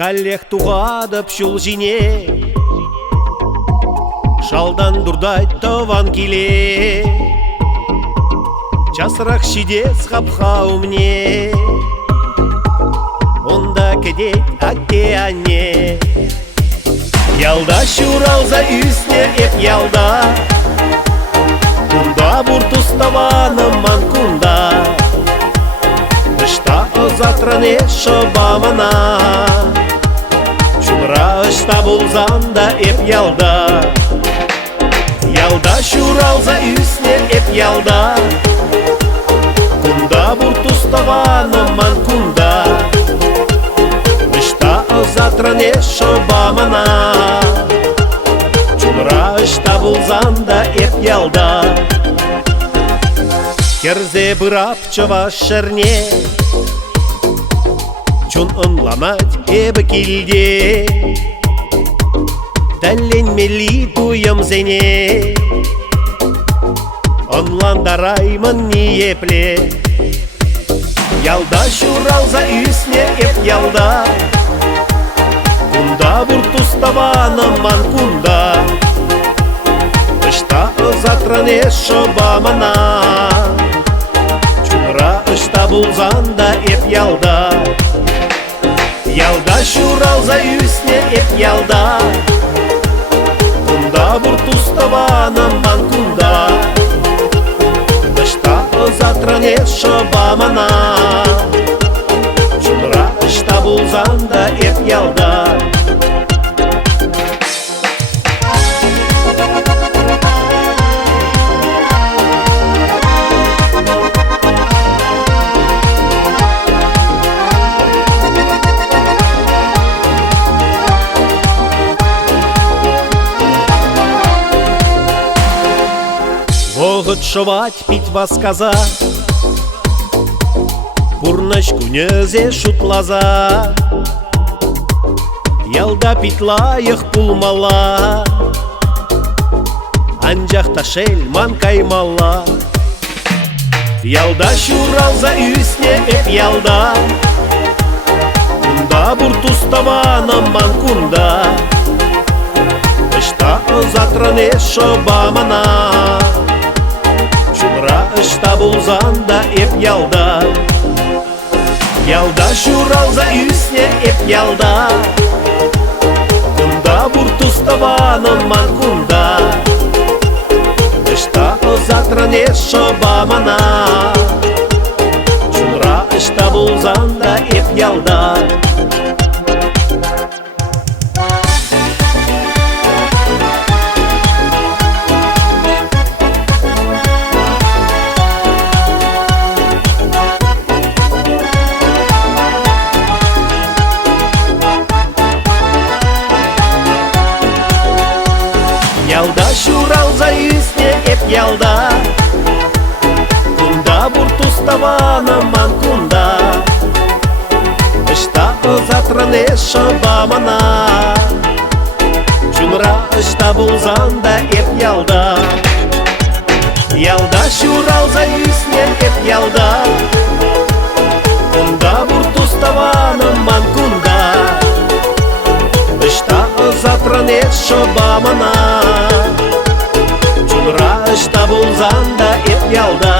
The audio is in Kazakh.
Каллех туғадып шул жине, шалдан дурдай таван келе, жасырақ шидес қапқа умне, онда кедет океане. Ялда шуралза үсне эп ялда, кунда буртуставаны манкунда, ышта озатране шобамана. Чумра ышта булзанда эп ялда, ялда шуралза үсне эп ялда, кунда буртуставаны манкунда, ышта озатране шобамана. Чумра ышта булзанда эп ялда, керзе бырап чова шерне, чун ынламать эбі келде, тәлленмели туям зене, ынландараймын не епле. Ялда шуралза үсне эп ялда, кунда буртуставаны манкунда, ышта озатране шобамана. Чумра ышта булзанда эп ялда, ялда шуралза үсне эп ялда, кунда буртуставаны манкунда, ышта озатране шобамана. Чумра ышта булзанда эп ялда. Могут шовать, пить восказа, пурночку незе шутлаза, ялда питлайық пулмала, анжақта шел манкаймала. Ялда шуралза үсне эп ялда, кунда буртуставаны манкунда, ышта озатране шобамана. Чумра ышта булзанда эп ялда, ялда шуралза үсне эп ялда, кунда буртуставаны манкунда, ышта озатране шобамана. Чумра ышта булзанда эп ялда. Ялда шуралза үсне эп ялда, кунда буртуставаны манкунда, ышта озатране шобамана. Чумра ышта булзанда эп ялда, ялда шуралза үсне эп ялда, кунда буртуставаны манкунда, ышта озатране шобамана. Чумра ышта булзанда эп ялда.